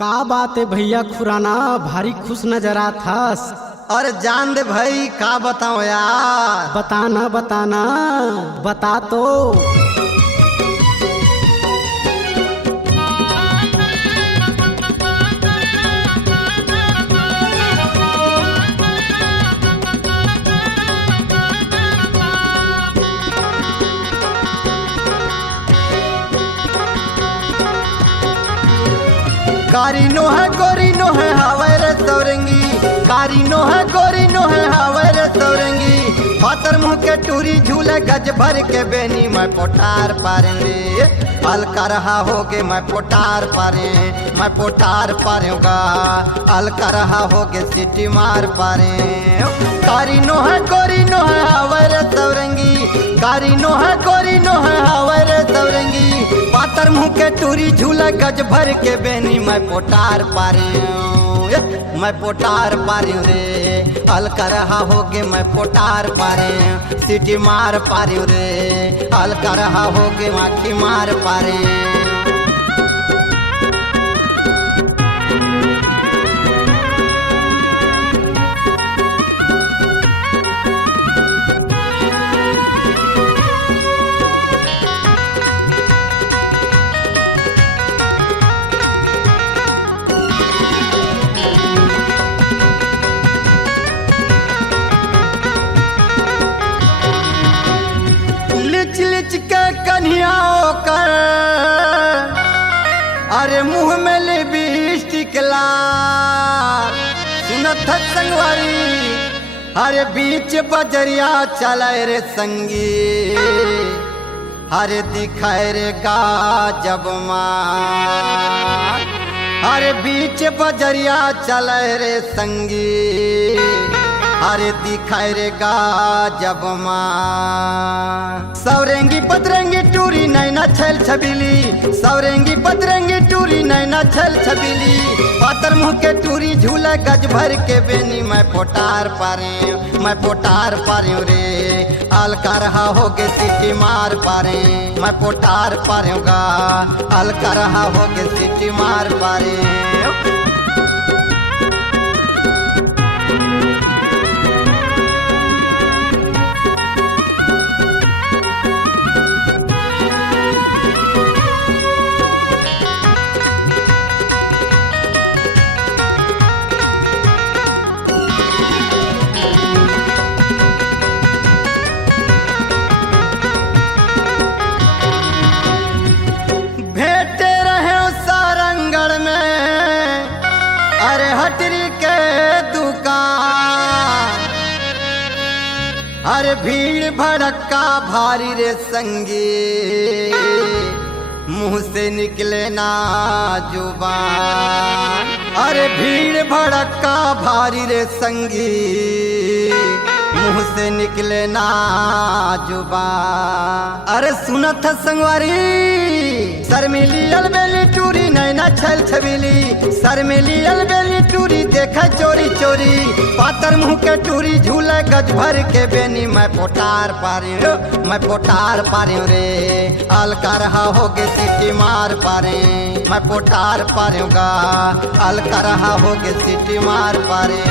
का बात है भैया खुराना, भारी खुश नजर आथस। अरे जान दे भाई, का बताओ यार। बताना बताना, बता तो। कारी नो है गोरी नो है हवाई रे सौरंगी, कारी नो है गोरी नो है हवाई रे सौरंगी। पातर मुँह के टूरी झूले गज भर के बेनी मैं पोटार पारे रे। अलका रहा होगे मैं पोटार पारे, मैं पोटार पारूंगा। अलका रहा होगे सिटी मार पारे। कारी नो है गोरी नो है हवाई रे सौरंगी, कारी नो है गोरी नो है हवाई रे सौरंगी। पातर मुँह के टूरी झूले गज भर के बेनी मैं पोटार पारे, मैं पोटार पारी रे। अलका रहा होगे मैं पोटार पारे, सिटी मार पारी रे। अलका रहा होगे माखी मार पारे। लिच के कन्हियाओं कर, अरे मुंह में लिपस्टिक लाल। सुनत संगवारी, अरे बीच बजरिया चलाए रे संगी। अरे दिखाए रे गाजब मार, अरे बीच बजरिया चलाए रे संगी। अरे दिखाए रे गाजब माँ। सौरेंगी बदरेंगी टूरी नैना छल छबीली, सौरेंगी बदरेंगी टूरी नैना छल छबीली। पातर मुँह के टूरी झूला गज भर के बेनी मैं पोटार पारे, मैं पोटार पारे रे। अलका रहा होगे सिटी मार पारे, मैं पोटार पारूंगा। अलका रहा होगे सिटी मार पारे। हटरी के दुकान, अरे भीड़ भड़का भारी रे संगी। मुंह से निकले ना जुबान, अरे भीड़ भड़का भारी रे संगी। मुंह से निकले ना जुबान। अरे सुनत संगवारी, शर्मिली अलबेली टूरी नैना छल छबीली। शर्मिली अलबेली टूरी देखा चोरी चोरी। पातर मुँह के टूरी झूले गज भर के बेनी मैं पोटार पारी, मैं पोटार पारी रे। अलका रहा होगे सिटी मार पारे, मैं पोटार पारूंगा। अलका रहा होगे सिटी मार पारे।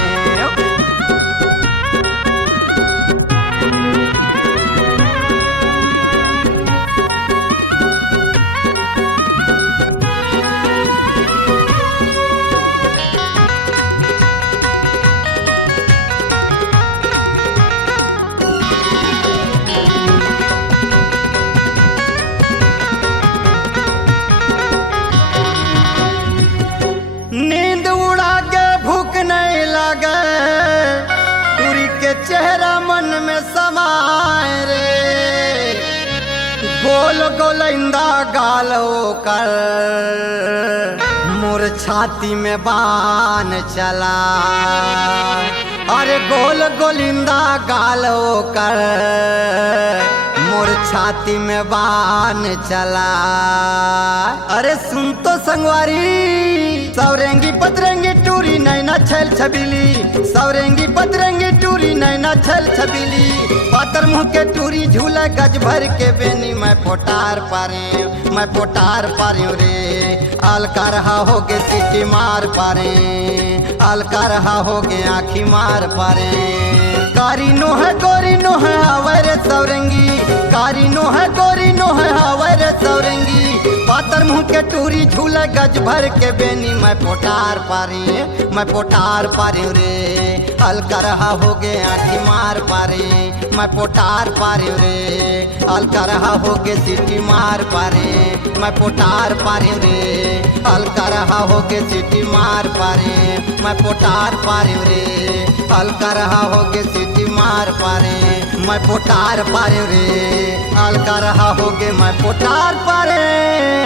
नींद उड़ा के भूख नहीं लगे, टूरी के चेहरा मन में समाए रे। गोल गोलिंदा गाल कर, मोर छाती में बान चला। अरे गोल गोलिंदा गाल कर, मोर छाती में बान चला। अरे सुन तो संगवारी, सौरेंगी बदरेंगी टूरी नैना नैना छल छबीली, सवरेंगी बदरंगी टूरी नैना छल छबीली, पातर मुँह के टूरी झूला गज भर के बेनी, मैं पोटार पारे रे, अलका रहा हो के सीटी मार पारे, अलका रहा हो के आँखी मार पारे। कारी नो है गोरी नो है हवर सवरंगी, कारी नो है गोरी नो है हवर सवरंगी, पातर मुँह के टूरी झूला गज भर के बेनी, मैं पोटार पारी रे, अलका रहा हो गे आँखी मार पारे, मैं पोटार पारी रे, अलका रहा हो गे सीटी मार पारे, मैं पोटार पारी रे, अलका रहा हो गे सीटी मार पारे, मैं पोटार पारी रे, अलका रहा हो गे सीटी मार पारे, मैं पोटार पारे रे, अलका रहा हो गे मैं पोटार पारे।